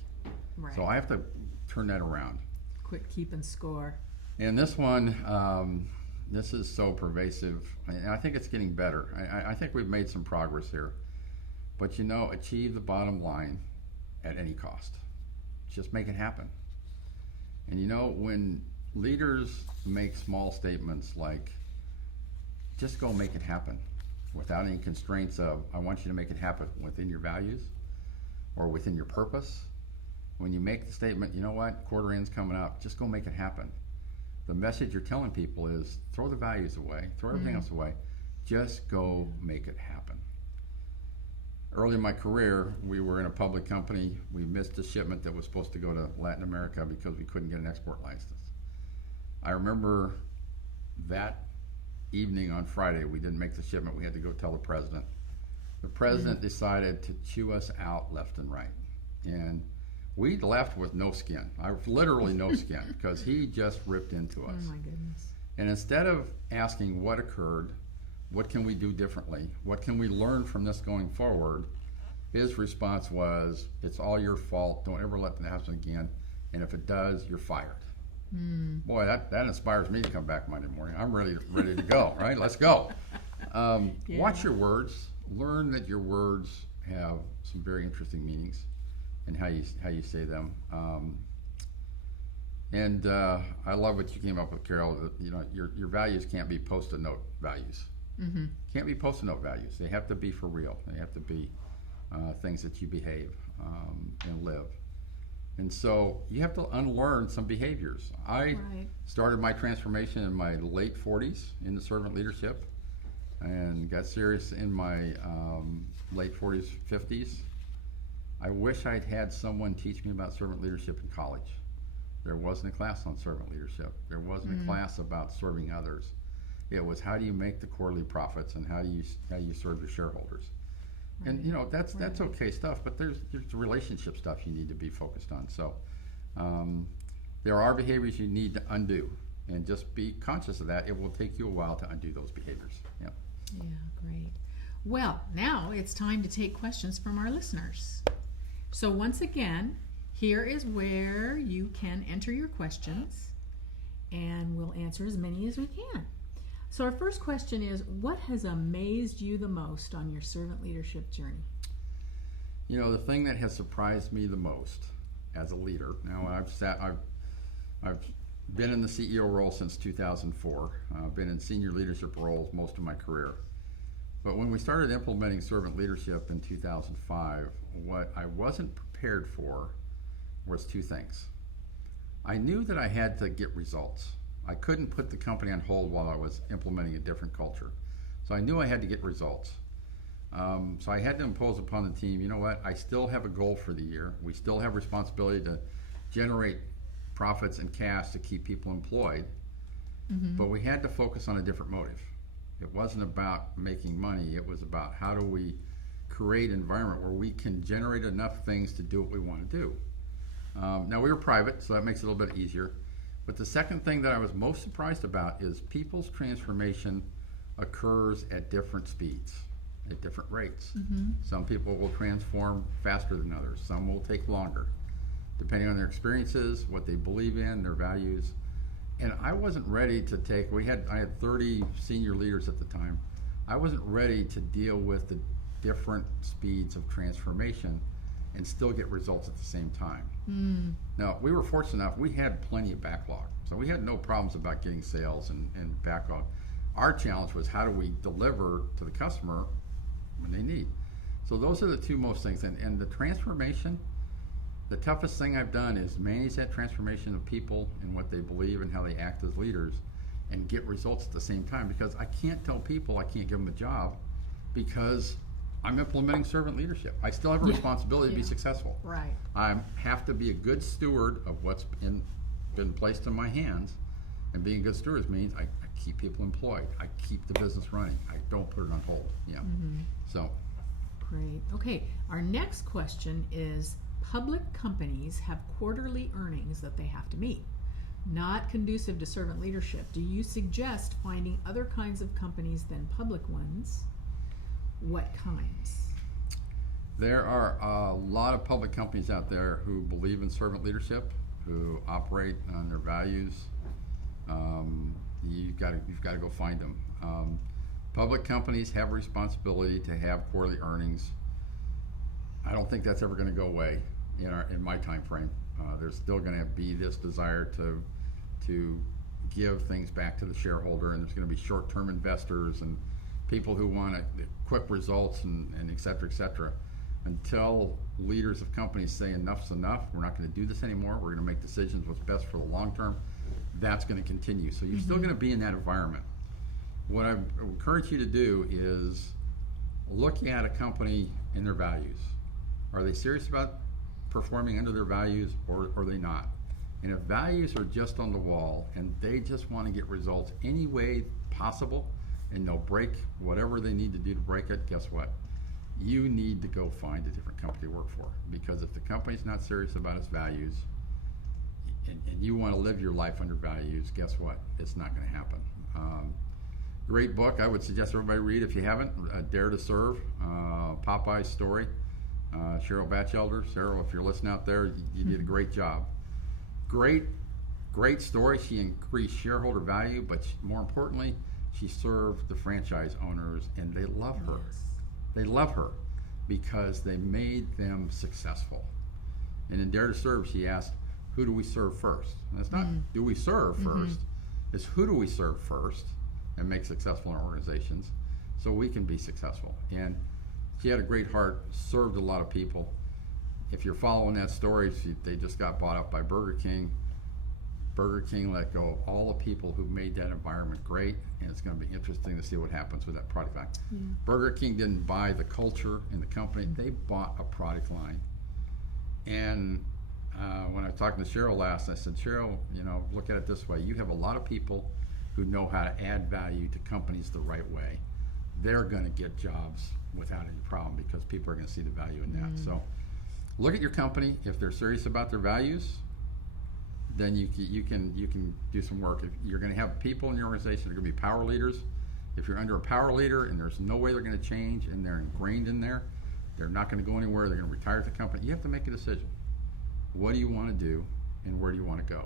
Right. So I have to turn that around. Quit keeping score. And this one, this is so pervasive. And I think it's getting better. I think we've made some progress here. But achieve the bottom line at any cost. Just make it happen. And when leaders make small statements like, just go make it happen, without any constraints of, I want you to make it happen within your values or within your purpose. When you make the statement, quarter end's coming up, just go make it happen. The message you're telling people is, throw the values away, throw everything else away, just go make it happen. Early in my career, we were in a public company. We missed a shipment that was supposed to go to Latin America because we couldn't get an export license. I remember that evening on Friday, we didn't make the shipment. We had to go tell the president. The president decided to chew us out left and right. And we left with no skin. Literally no skin, because he just ripped into us. Oh my goodness. And instead of asking what occurred, what can we do differently, what can we learn from this going forward, his response was, it's all your fault, don't ever let that happen again, and if it does, you're fired. Boy, that inspires me to come back Monday morning. I'm ready to go, right? Let's go. Watch your words. Learn that your words have some very interesting meanings and how you say them. And I love what you came up with, Carol. That, you know, your values can't be post-it note values. Mm-hmm. Can't be post-it note values. They have to be for real. They have to be things that you behave and live. And so you have to unlearn some behaviors. I started my transformation in my late 40s into servant leadership, and got serious in my late 40s, 50s. I wish I'd had someone teach me about servant leadership in college. There wasn't a class on servant leadership. There wasn't a class about serving others. It was, how do you make the quarterly profits, and how do you serve your shareholders? And you know, that's okay stuff, but there's relationship stuff you need to be focused on. So there are behaviors you need to undo, and just be conscious of that. It will take you a while to undo those behaviors. Yeah. Yeah, great. Well, now it's time to take questions from our listeners. So once again, here is where you can enter your questions, and we'll answer as many as we can. So our first question is, what has amazed you the most on your servant leadership journey? You know, the thing that has surprised me the most as a leader, now I've been in the CEO role since 2004. I've been in senior leadership roles most of my career. But when we started implementing servant leadership in 2005, what I wasn't prepared for was two things. I knew that I had to get results. I couldn't put the company on hold while I was implementing a different culture. So I knew I had to get results. So I had to impose upon the team, you know what, I still have a goal for the year. We still have responsibility to generate profits and cash to keep people employed. But we had to focus on a different motive. It wasn't about making money. It was about, how do we create an environment where we can generate enough things to do what we want to do. Now, we were private, so that makes it a little bit easier. But the second thing that I was most surprised about is people's transformation occurs at different speeds, at different rates. Some people will transform faster than others. Some will take longer, depending on their experiences, what they believe in, their values. And I wasn't ready to take, I had 30 senior leaders at the time. I wasn't ready to deal with the different speeds of transformation and still get results at the same time. Now, we were fortunate enough, we had plenty of backlog. So we had no problems about getting sales and backlog. Our challenge was, how do we deliver to the customer when they need? So those are the two most things. And the transformation, the toughest thing I've done is manage that transformation of people and what they believe and how they act as leaders, and get results at the same time, because I can't tell people I can't give them a job because I'm implementing servant leadership. I still have a responsibility to be successful. Right. I have to be a good steward of what's been placed in my hands, and being good stewards means I keep people employed. I keep the business running. I don't put it on hold. Yeah. So. Great. Okay. Our next question is, public companies have quarterly earnings that they have to meet. Not conducive to servant leadership. Do you suggest finding other kinds of companies than public ones? What kinds? There are a lot of public companies out there who believe in servant leadership, who operate on their values. You've got to go find them. Public companies have a responsibility to have quarterly earnings. I don't think that's ever going to go away in my time frame. There's still going to be this desire to give things back to the shareholder, and there's going to be short-term investors and people who want quick results and et cetera, until leaders of companies say enough's enough, we're not going to do this anymore, we're going to make decisions what's best for the long term, that's going to continue. So you're still going to be in that environment. What I encourage you to do is look at a company and their values. Are they serious about performing under their values, or are they not? And if values are just on the wall and they just want to get results any way possible, and they'll break whatever they need to do to break it, guess what? You need to go find a different company to work for. Because if the company's not serious about its values, and you want to live your life under values, guess what? It's not going to happen. Great book. I would suggest everybody read, if you haven't, Dare to Serve, Popeye's story. Cheryl Batchelder. Cheryl, if you're listening out there, you did a great job. Great story. She increased shareholder value, but more importantly, she served the franchise owners, and they love her. They love her because they made them successful. And in Dare to Serve, she asked, who do we serve first? And it's not do we serve first, it's who do we serve first and make successful in our organizations so we can be successful. And she had a great heart, served a lot of people. If you're following that story, they just got bought up by Burger King. Burger King let go of all the people who made that environment great, and it's going to be interesting to see what happens with that product line. Burger King didn't buy the culture in the company, they bought a product line. And when I was talking to Cheryl last, I said, Cheryl, look at it this way. You have a lot of people who know how to add value to companies the right way. They're going to get jobs without any problem because people are going to see the value in that. So look at your company. If they're serious about their values, then you can do some work. If you're going to have people in your organization that are going to be power leaders. If you're under a power leader and there's no way they're going to change and they're ingrained in there, they're not going to go anywhere, they're going to retire at the company, you have to make a decision. What do you want to do and where do you want to go?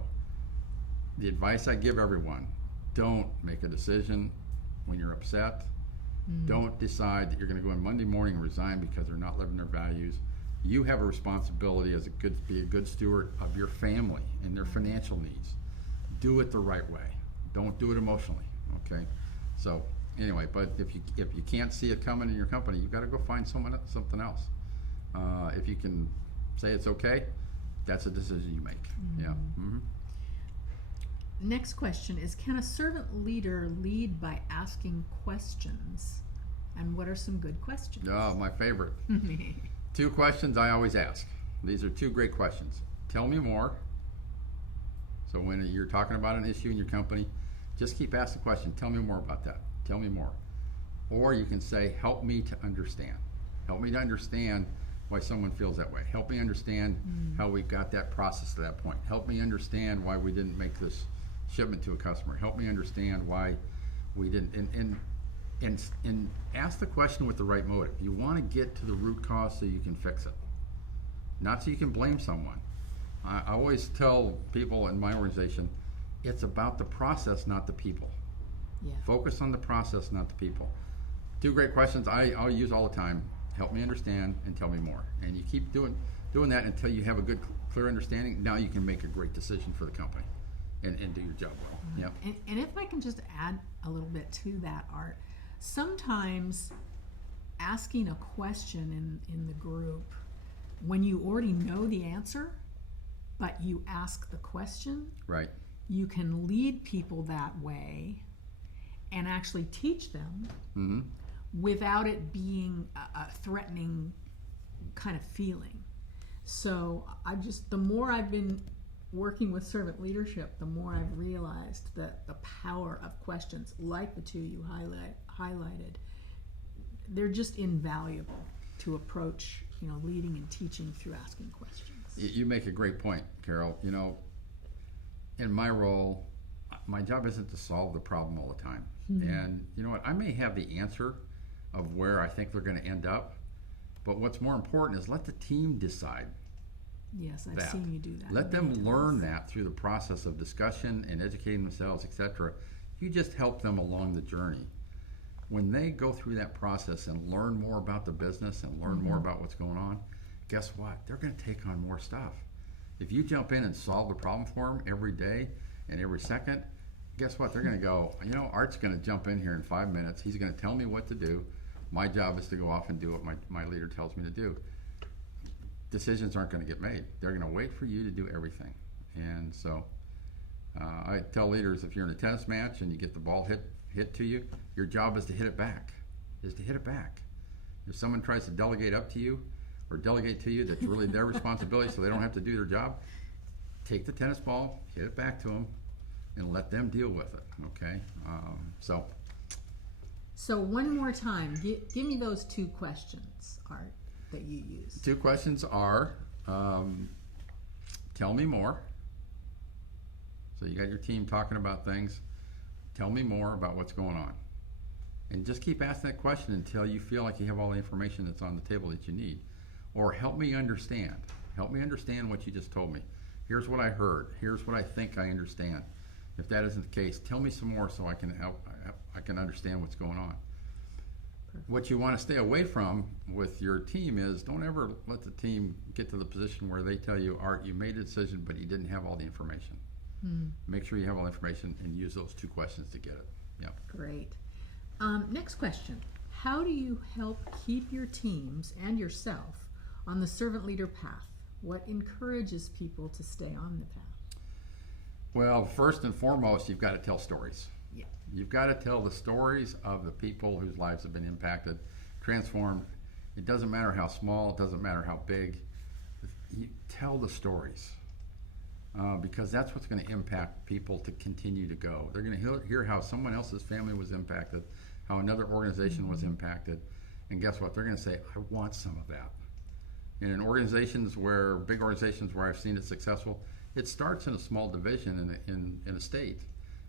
The advice I give everyone, don't make a decision when you're upset. Don't decide that you're going to go in Monday morning and resign because they're not living their values. You have a responsibility as be a good steward of your family and their financial needs. Do it the right way. Don't do it emotionally, okay? So anyway, but if you can't see it coming in your company, you've got to go find something else. If you can say it's okay, that's a decision you make. Yeah. Next question is, can a servant leader lead by asking questions? And what are some good questions? Oh, my favorite. 2 questions I always ask. These are 2 great questions. Tell me more. So when you're talking about an issue in your company, just keep asking the question, tell me more about that. Tell me more. Or you can say, help me to understand. Help me to understand why someone feels that way. Help me understand how we got that process to that point. Help me understand why we didn't make this shipment to a customer. Help me understand why we didn't. And ask the question with the right motive. You want to get to the root cause so you can fix it, not so you can blame someone. I always tell people in my organization, it's about the process, not the people. Focus on the process, not the people. 2 great questions I'll use all the time. Help me understand and tell me more. And you keep doing that until you have a good, clear understanding. Now you can make a great decision for the company and do your job well. And if I can just add a little bit to that, Art, sometimes asking a question in the group when you already know the answer, but you ask the question, right? You can lead people that way and actually teach them without it being a threatening kind of feeling. So the more I've been working with servant leadership, the more I've realized that the power of questions like the 2 you highlighted, they're just invaluable to approach, leading and teaching through asking questions. You make a great point, Carol. In my role, my job isn't to solve the problem all the time. And you know what? I may have the answer of where I think they're going to end up, but what's more important is let the team decide. Yes, I've seen you do that. Let them learn that through the process of discussion and educating themselves, etc. You just help them along the journey. When they go through that process and learn more about the business and learn more about what's going on, guess what? They're going to take on more stuff. If you jump in and solve the problem for them every day and every second, guess what? They're going to go, Art's going to jump in here in 5 minutes. He's going to tell me what to do. My job is to go off and do what my leader tells me to do. Decisions aren't going to get made. They're going to wait for you to do everything. And so I tell leaders, if you're in a tennis match and you get the ball hit to you, your job is to hit it back. If someone tries to delegate up to you or delegate to you, that's really their responsibility so they don't have to do their job. Take the tennis ball, hit it back to them, and let them deal with it, okay? So one more time, give me those 2 questions, Art, that you use. 2 questions are, tell me more. So you got your team talking about things. Tell me more about what's going on. And just keep asking that question until you feel like you have all the information that's on the table that you need. Or help me understand. Help me understand what you just told me. Here's what I heard. Here's what I think I understand. If that isn't the case, tell me some more so I can help. I can understand what's going on. What you want to stay away from with your team is don't ever let the team get to the position where they tell you, Art, you made a decision, but you didn't have all the information. Make sure you have all the information and use those 2 questions to get it. Yep. Great. Next question. How do you help keep your teams and yourself on the servant leader path? What encourages people to stay on the path? Well, first and foremost, you've got to tell stories. Yeah. You've got to tell the stories of the people whose lives have been impacted, transformed. It doesn't matter how small, it doesn't matter how big. You tell the stories because that's what's going to impact people to continue to go. They're going to hear how someone else's family was impacted, how another organization was impacted, and guess what? They're going to say, I want some of that. And in big organizations where I've seen it successful, it starts in a small division in a state.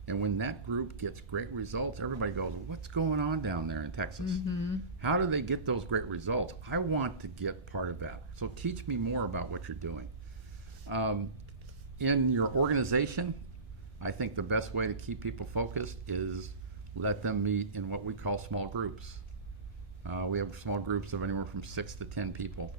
And when that group gets great results, everybody goes, what's going on down there in Texas? How do they get those great results? I want to get part of that. So teach me more about what you're doing. In your organization, I think the best way to keep people focused is let them meet in what we call small groups. We have small groups of anywhere from 6 to 10 people.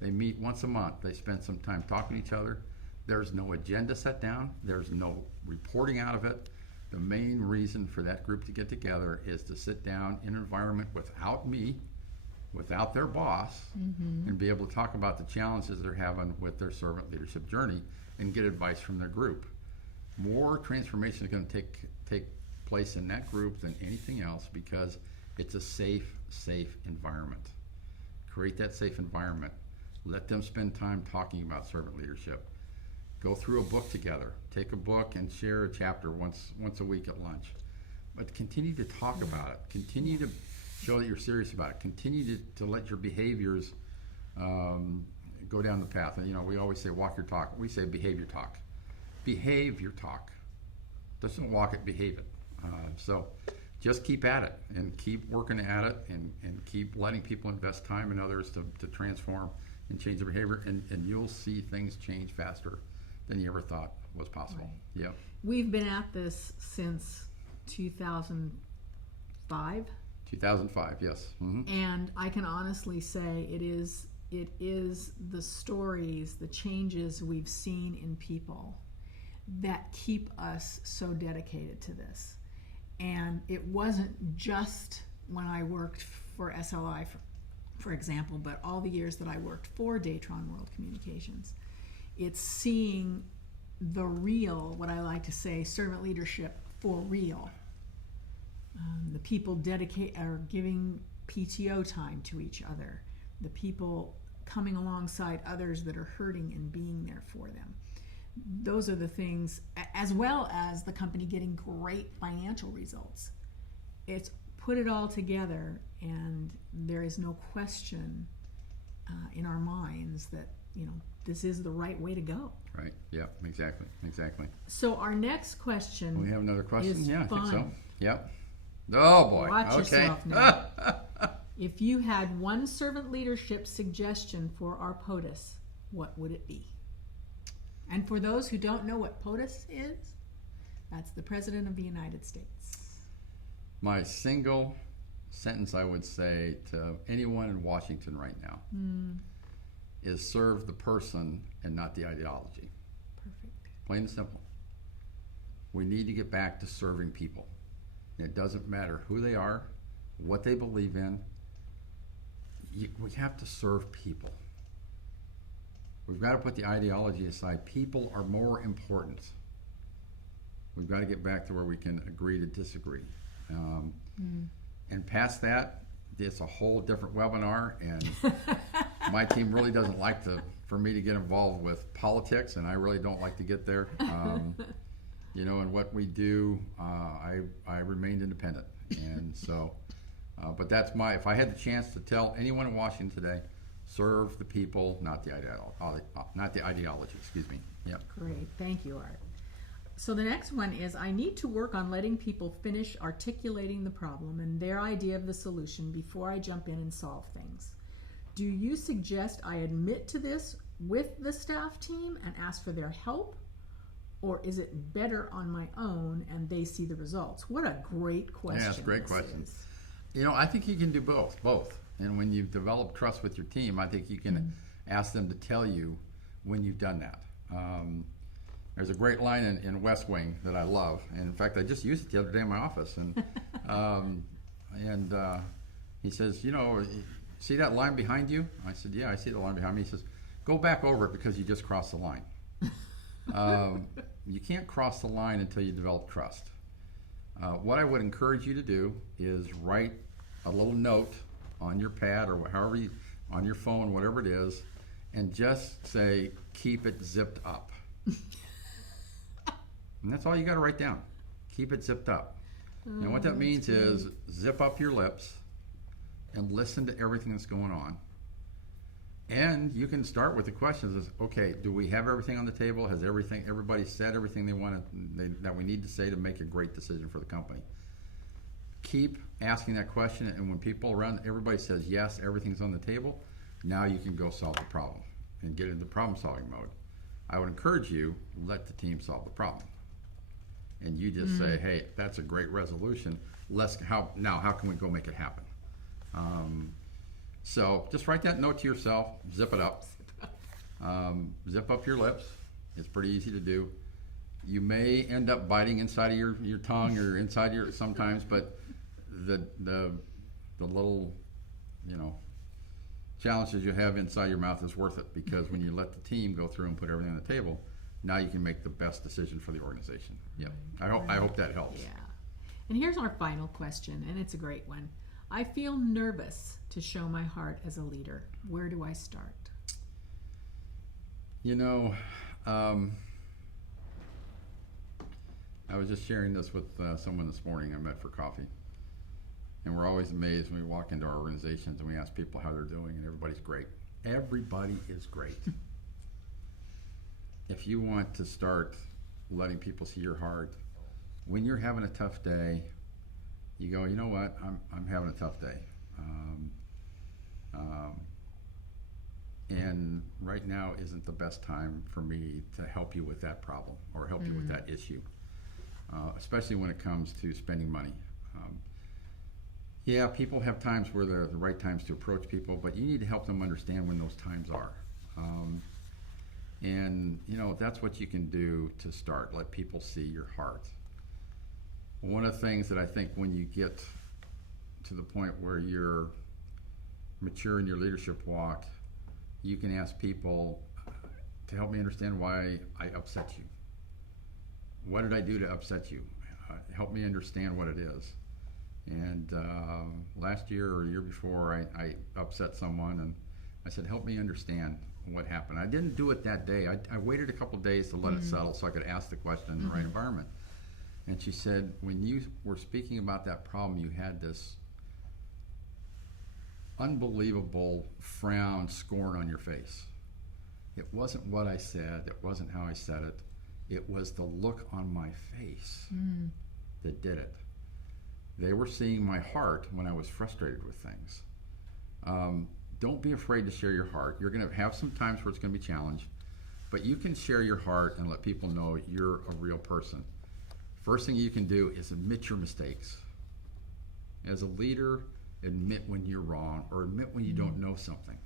They meet once a month. They spend some time talking to each other. There's no agenda set down. There's no reporting out of it. The main reason for that group to get together is to sit down in an environment without me, without their boss, and be able to talk about the challenges they're having with their servant leadership journey and get advice from their group. More transformation is going to take place in that group than anything else because it's a safe environment. Create that safe environment. Let them spend time talking about servant leadership. Go through a book together. Take a book and share a chapter once a week at lunch. But continue to talk about it. Continue to show that you're serious about it. Continue to let your behaviors go down the path. And we always say walk your talk. We say behave your talk. Behave your talk. Doesn't walk it, behave it. So just keep at it and keep working at it and keep letting people invest time in others to transform and change their behavior, and you'll see things change faster than you ever thought was possible. Right. Yep. We've been at this since 2005. 2005, yes. And I can honestly say it is the stories, the changes we've seen in people that keep us so dedicated to this. And it wasn't just when I worked for SLI, for example, but all the years that I worked for Datron World Communications. It's seeing the real, what I like to say, servant leadership for real. The people are giving PTO time to each other. The people coming alongside others that are hurting and being there for them. Those are the things, as well as the company getting great financial results. It's put it all together, and there is no question in our minds that this is the right way to go. Right. Yep. Exactly. So our next question. We have another question. Is I fun. think so. Yep. Oh boy. Watch okay. yourself now. If you had one servant leadership suggestion for our POTUS, what would it be? And for those who don't know what POTUS is, that's the President of the United States. My single sentence I would say to anyone in Washington right now is serve the person and not the ideology. Perfect. Plain and simple. We need to get back to serving people. It doesn't matter who they are, what they believe in. We have to serve people. We've got to put the ideology aside. People are more important. We've got to get back to where we can agree to disagree. And past that, it's a whole different webinar, and my team really doesn't like for me to get involved with politics, and I really don't like to get there. In what we do, I remained independent, and so, but that's if I had the chance to tell anyone in Washington today, serve the people, not the ideology. Excuse me. Yep. Great, thank you, Art. So the next one is, I need to work on letting people finish articulating the problem and their idea of the solution before I jump in and solve things. Do you suggest I admit to this with the staff team and ask for their help? Or is it better on my own and they see the results? What a great question. Yeah, it's a great question. I think you can do both. And when you develop trust with your team, I think you can ask them to tell you when you've done that. There's a great line in West Wing that I love, and in fact, I just used it the other day in my office. And he says, see that line behind you? I said, yeah, I see the line behind me. He says, go back over it because you just crossed the line. You can't cross the line until you develop trust. What I would encourage you to do is write a little note on your pad or however on your phone, whatever it is, and just say, keep it zipped up. And that's all you got to write down. Keep it zipped up. And what that means is zip up your lips and listen to everything that's going on. And you can start with the questions: okay, do we have everything on the table? Has everybody said everything that we need to say to make a great decision for the company? Keep asking that question, and when people around, everybody says yes, everything's on the table, now you can go solve the problem and get into problem-solving mode. I would encourage you, let the team solve the problem. And you just say, hey, that's a great resolution. How can we go make it happen? So just write that note to yourself, zip it up. Zip up your lips. It's pretty easy to do. You may end up biting inside of your tongue or inside your sometimes, but the little, challenges you have inside your mouth is worth it, because when you let the team go through and put everything on the table, now you can make the best decision for the organization. Yep. I hope that helps. Yeah. And here's our final question, and it's a great one. I feel nervous to show my heart as a leader. Where do I start? I was just sharing this with someone this morning I met for coffee. And we're always amazed when we walk into our organizations and we ask people how they're doing, and everybody's great. Everybody is great. If you want to start letting people see your heart, when you're having a tough day, you go, you know what, I'm having a tough day. And right now isn't the best time for me to help you with that problem or help you with that issue, especially when it comes to spending money. Yeah, people have times where they're the right times to approach people, but you need to help them understand when those times are. And that's what you can do to start. Let people see your heart. One of the things that I think when you get to the point where you're mature in your leadership walk, you can ask people to help me understand why I upset you. What did I do to upset you? Help me understand what it is. And last year or year before, I upset someone, and I said, help me understand what happened. I didn't do it that day. I waited a couple of days to let it settle so I could ask the question in the right environment. And she said, when you were speaking about that problem, you had this unbelievable frown, scorn on your face. It wasn't what I said. It wasn't how I said it. It was the look on my face that did it. They were seeing my heart when I was frustrated with things. Don't be afraid to share your heart. You're going to have some times where it's going to be challenged, but you can share your heart and let people know you're a real person. First thing you can do is admit your mistakes. As a leader, admit when you're wrong or admit when you don't know something,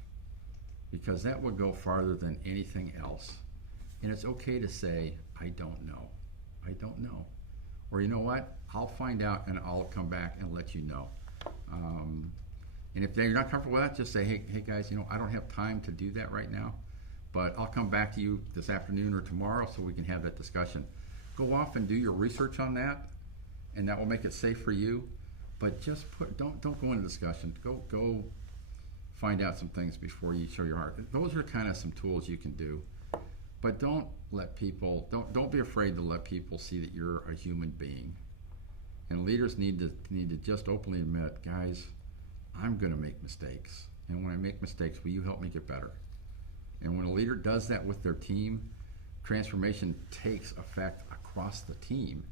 because that would go farther than anything else. And it's okay to say, I don't know. I don't know. Or you know what? I'll find out and I'll come back and let you know. And if you're not comfortable with that, just say, hey guys, I don't have time to do that right now, but I'll come back to you this afternoon or tomorrow so we can have that discussion. Go off and do your research on that, and that will make it safe for you. But just don't go into discussion. Go find out some things before you show your heart. Those are kind of some tools you can do. But don't be afraid to let people see that you're a human being. And leaders need to just openly admit, guys, I'm going to make mistakes. And when I make mistakes, will you help me get better? And when a leader does that with their team, transformation takes effect across the team,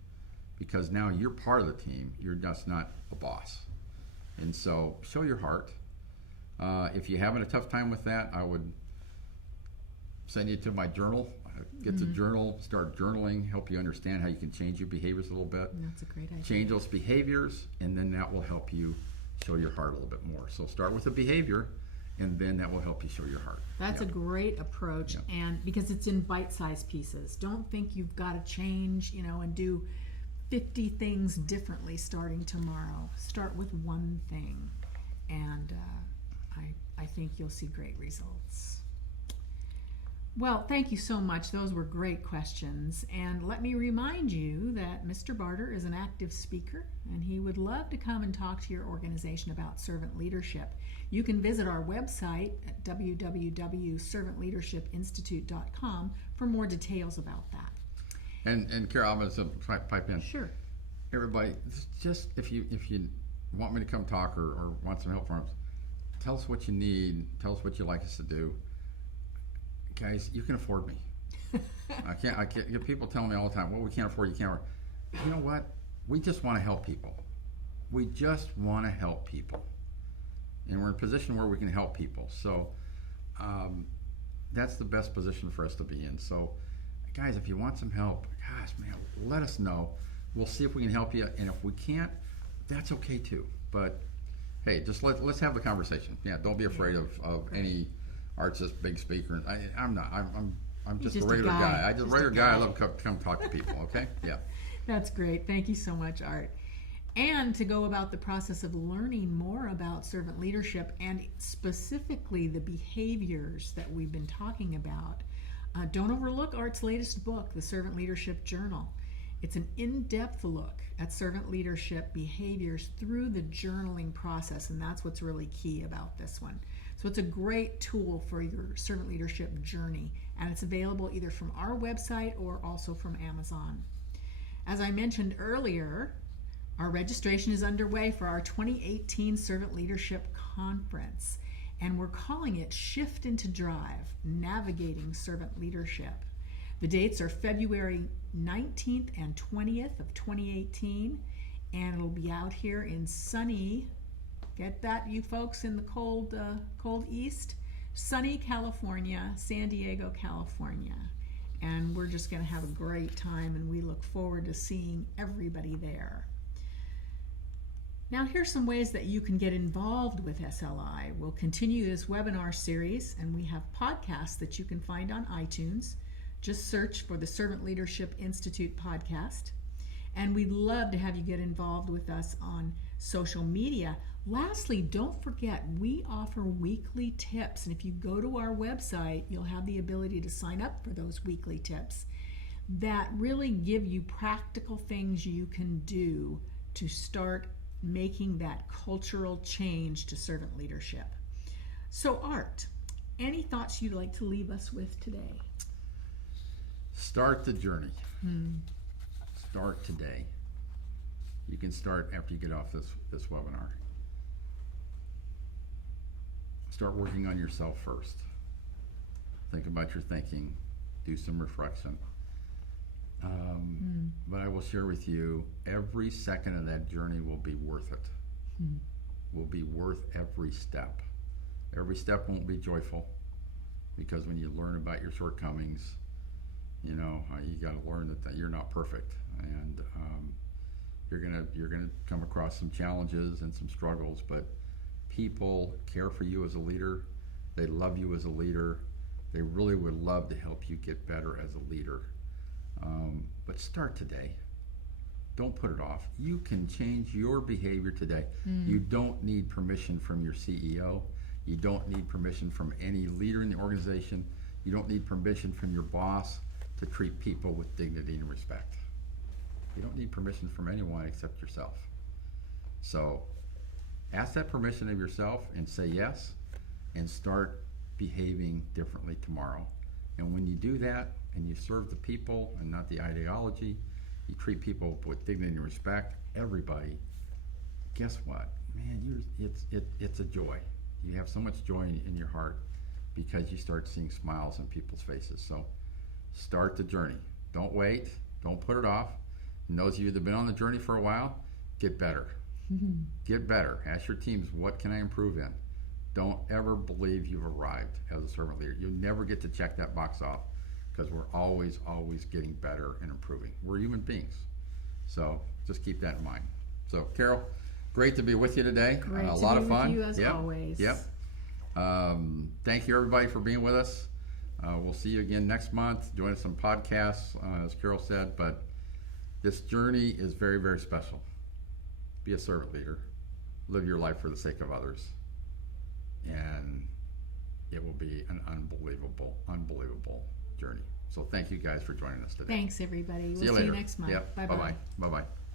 because now you're part of the team. You're just not a boss. And so show your heart. If you're having a tough time with that, I would send you to my journal. Get the journal, start journaling, help you understand how you can change your behaviors a little bit. That's a great idea. Change those behaviors, and then that will help you show your heart a little bit more. So start with the behavior, and then that will help you show your heart. That's a great approach, and because it's in bite-sized pieces. Don't think you've got to change, and do 50 things differently starting tomorrow. Start with one thing, and I think you'll see great results. Well, thank you so much. Those were great questions. And let me remind you that Mr. Barter is an active speaker, and he would love to come and talk to your organization about servant leadership. You can visit our website at www.servantleadershipinstitute.com for more details about that. And Carol, I'm going to pipe in. Sure. Everybody, just if you want me to come talk or want some help from us, tell us what you need. Tell us what you'd like us to do. Guys, you can afford me. I can't. People tell me all the time, well, we can't afford you. Can't afford. You know what? We just want to help people. We just want to help people. And we're in a position where we can help people. So that's the best position for us to be in. So, guys, if you want some help, gosh, man, let us know. We'll see if we can help you. And if we can't, that's okay too. But, hey, just let's have the conversation. Yeah, don't be afraid of any artist, big speaker. I'm not. I'm just a regular guy. I just a regular guy. I love to come talk to people, okay? Yeah. That's great. Thank you so much, Art. And to go about the process of learning more about servant leadership and specifically the behaviors that we've been talking about, don't overlook Art's latest book, The Servant Leadership Journal. It's an in-depth look at servant leadership behaviors through the journaling process, and that's what's really key about this one. So it's a great tool for your servant leadership journey, and it's available either from our website or also from Amazon. As I mentioned earlier, our registration is underway for our 2018 Servant Leadership Conference, and we're calling it Shift into Drive, Navigating Servant Leadership. The dates are February 19th and 20th of 2018, and it'll be out here in sunny, get that, you folks in the cold east, sunny California, San Diego, California. And we're just going to have a great time, and we look forward to seeing everybody there. Now, here's some ways that you can get involved with SLI. We'll continue this webinar series, and we have podcasts that you can find on iTunes. Just search for the Servant Leadership Institute podcast. And we'd love to have you get involved with us on social media. Lastly, don't forget, we offer weekly tips. And if you go to our website, you'll have the ability to sign up for those weekly tips that really give you practical things you can do to start making that cultural change to servant leadership. So, Art, any thoughts you'd like to leave us with today? Start the journey. Start today. You can start after you get off this webinar. Start working on yourself first. Think about your thinking. Do some reflection. But I will share with you, every second of that journey will be worth it. Will be worth every step. Every step won't be joyful, because when you learn about your shortcomings, you got to learn that you're not perfect, and you're gonna come across some challenges and some struggles. But people care for you as a leader. They love you as a leader. They really would love to help you get better as a leader. But start today. Don't put it off. You can change your behavior today. You don't need permission from your CEO. You don't need permission from any leader in the organization. You don't need permission from your boss to treat people with dignity and respect. You don't need permission from anyone except yourself. So ask that permission of yourself and say yes, and start behaving differently tomorrow. And when you do that, and you serve the people and not the ideology, you treat people with dignity and respect, everybody, guess what? Man, it's a joy. You have so much joy in your heart because you start seeing smiles on people's faces. So start the journey. Don't wait. Don't put it off. And those of you that have been on the journey for a while, get better. Get better. Ask your teams, what can I improve in? Don't ever believe you've arrived as a servant leader. You never get to check that box off, because we're always getting better and improving. We're human beings. So just keep that in mind. So Carol, great to be with you today. Great a to lot be of fun. with you as always. Yep. Thank you everybody for being with us. We'll see you again next month, doing some podcasts, as Carol said, but this journey is very, very special. Be a servant leader. Live your life for the sake of others. And it will be an unbelievable, unbelievable journey. So thank you guys for joining us today. Thanks, everybody. See you We'll later. see you next month. Yep. Bye-bye. Bye-bye. Bye-bye.